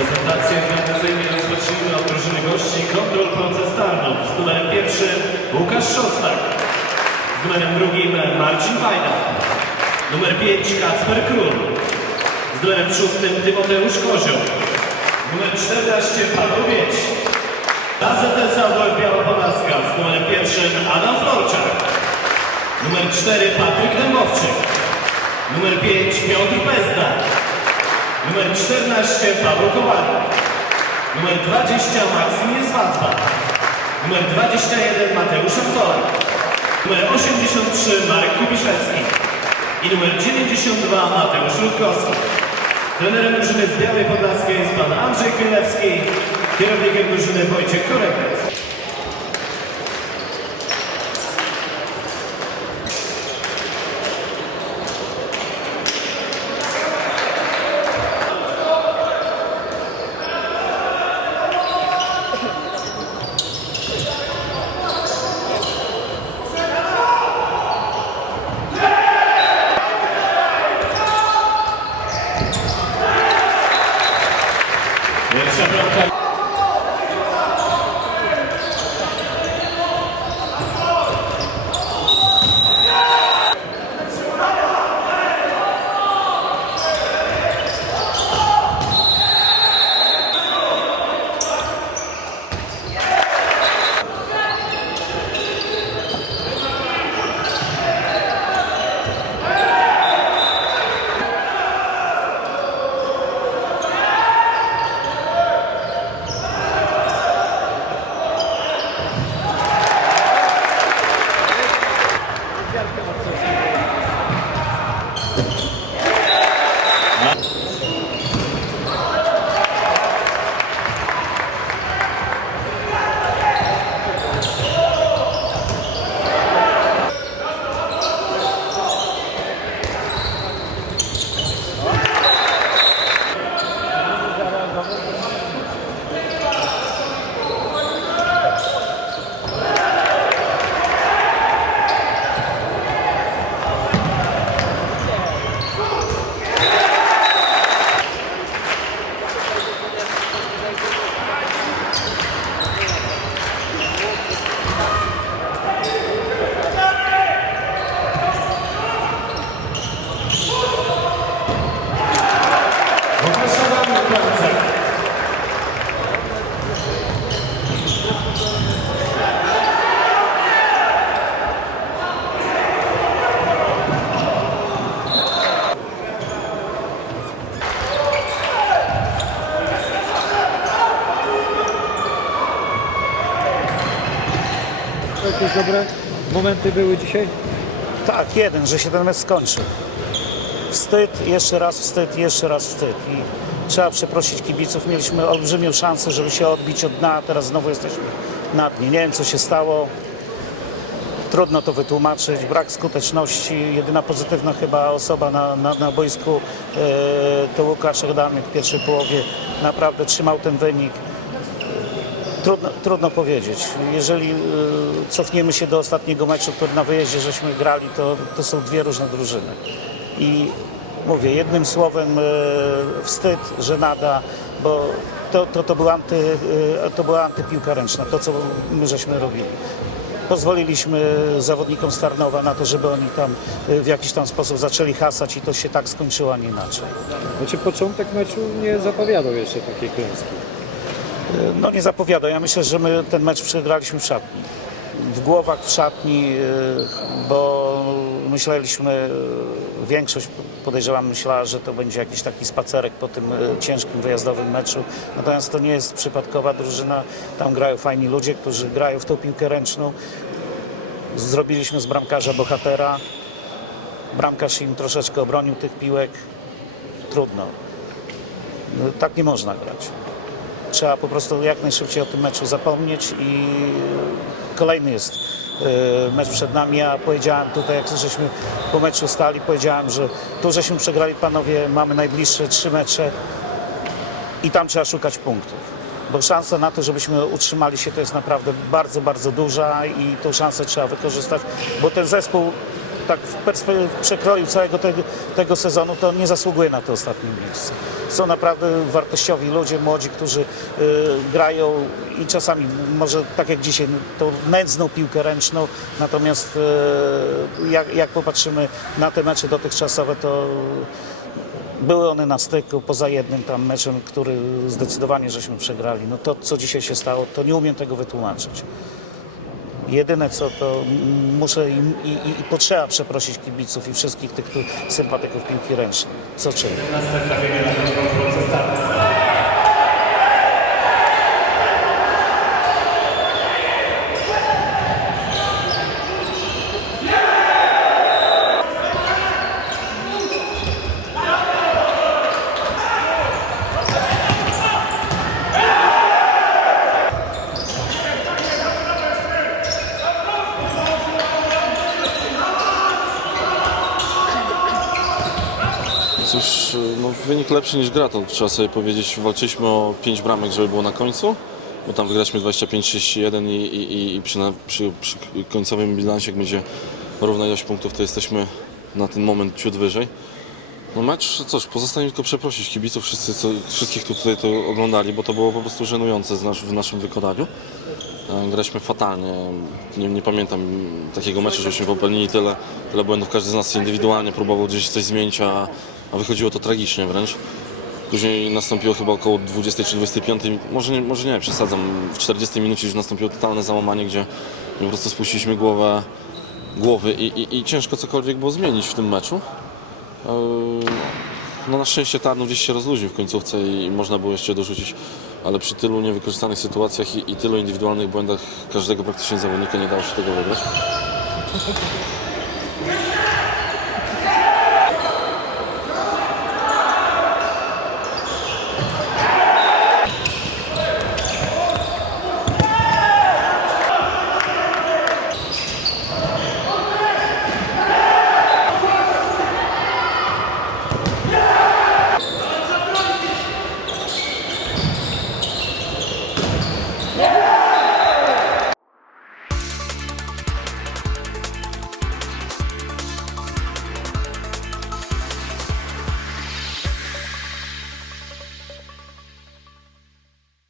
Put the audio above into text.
Prezentację tradycyjnie rozpoczniemy od drużyny gości Kontrol Proces Tarnów z numerem pierwszym Łukasz Szostak, z numerem drugim Marcin Wajda, numer 5 Kacper Król, z numerem szóstym Tymoteusz Kozioł, numer 14 Paweł Mieć, AZS AWF Białopolska. Z numerem pierwszym Adam Florczak, numer 4 Patryk Dębowczyk, numer 5 Piotr Pezda, numer 14 Paweł Kowalik, numer 20 Maksym Nieswadzba, numer 21 Mateusz Antolak, numer 83 Marek Kubiszewski i numer 92 Mateusz Rutkowski. Trenerem drużyny z Białej Podlaskiej jest pan Andrzej Chmielewski, kierownikiem drużyny Wojciech Korepiec. Esse é o Jakieś dobre momenty były dzisiaj? Tak, jeden, że się ten mecz skończył. Wstyd, jeszcze raz wstyd, jeszcze raz wstyd. I trzeba przeprosić kibiców. Mieliśmy olbrzymią szansę, żeby się odbić od dna, a teraz znowu jesteśmy na dnie. Nie wiem, co się stało. Trudno to wytłumaczyć. Brak skuteczności. Jedyna pozytywna chyba osoba na, na, na boisku e, to Łukasz Adamek w pierwszej połowie. Naprawdę trzymał ten wynik. Trudno, trudno powiedzieć. Jeżeli y, cofniemy się do ostatniego meczu, który na wyjeździe żeśmy grali, to, to są dwie różne drużyny. I mówię, jednym słowem y, wstyd, żenada, bo to, to, to, był anty, y, to była antypiłka ręczna, to co my żeśmy robili. Pozwoliliśmy zawodnikom Starnowa na to, żeby oni tam w jakiś tam sposób zaczęli hasać i to się tak skończyło, a nie inaczej. Znaczy początek meczu nie zapowiadał jeszcze takiej klęski. No nie zapowiada. Ja myślę, że my ten mecz przegraliśmy w szatni. W głowach w szatni, yy, bo myśleliśmy, yy, większość podejrzewam myślała, że to będzie jakiś taki spacerek po tym yy, ciężkim wyjazdowym meczu. Natomiast to nie jest przypadkowa drużyna. Tam grają fajni ludzie, którzy grają w tą piłkę ręczną. Zrobiliśmy z bramkarza bohatera. Bramkarz im troszeczkę obronił tych piłek. Trudno. No, tak nie można grać trzeba po prostu jak najszybciej o tym meczu zapomnieć i kolejny jest e, mecz przed nami. Ja powiedziałem tutaj, jak żeśmy po meczu stali, powiedziałem, że tu żeśmy przegrali panowie, mamy najbliższe trzy mecze i tam trzeba szukać punktów. Bo szansa na to, żebyśmy utrzymali się, to jest naprawdę bardzo, bardzo duża i tą szansę trzeba wykorzystać, bo ten zespół tak w, przekroju całego tego, tego sezonu, to nie zasługuje na to ostatnie miejsce. Są naprawdę wartościowi ludzie, młodzi, którzy y, grają i czasami może tak jak dzisiaj, no, tą nędzną piłkę ręczną, natomiast y, jak, jak popatrzymy na te mecze dotychczasowe, to były one na styku, poza jednym tam meczem, który zdecydowanie żeśmy przegrali. No to, co dzisiaj się stało, to nie umiem tego wytłumaczyć. Jedyne co to muszę i, i, i potrzeba przeprosić kibiców i wszystkich tych sympatyków piłki ręcznej. Co czynię? Cóż, no wynik lepszy niż gra, to trzeba sobie powiedzieć. Walczyliśmy o 5 bramek, żeby było na końcu, bo tam wygraliśmy 25-31 i, i, i- przy, przy, przy końcowym bilansie, jak będzie równa ilość punktów, to jesteśmy na ten moment ciut wyżej. No mecz, cóż, pozostaje tylko przeprosić kibiców, wszyscy, co, wszystkich, którzy tutaj to oglądali, bo to było po prostu żenujące w naszym wykonaniu. E, Graliśmy fatalnie. Nie, nie pamiętam takiego meczu, żebyśmy popełnili tyle, tyle błędów. Każdy z nas indywidualnie próbował gdzieś coś zmienić, a, a wychodziło to tragicznie wręcz. Później nastąpiło chyba około 20 czy 25, może nie, może nie przesadzam, w 40 minucie już nastąpiło totalne załamanie, gdzie po prostu spuściliśmy głowę, głowy i, i, i ciężko cokolwiek było zmienić w tym meczu. Eee, No na szczęście Tarnów gdzieś się rozluźnił w końcówce i można było jeszcze dorzucić, ale przy tylu niewykorzystanych sytuacjach i, i tylu indywidualnych błędach każdego praktycznie zawodnika nie dało się tego wygrać.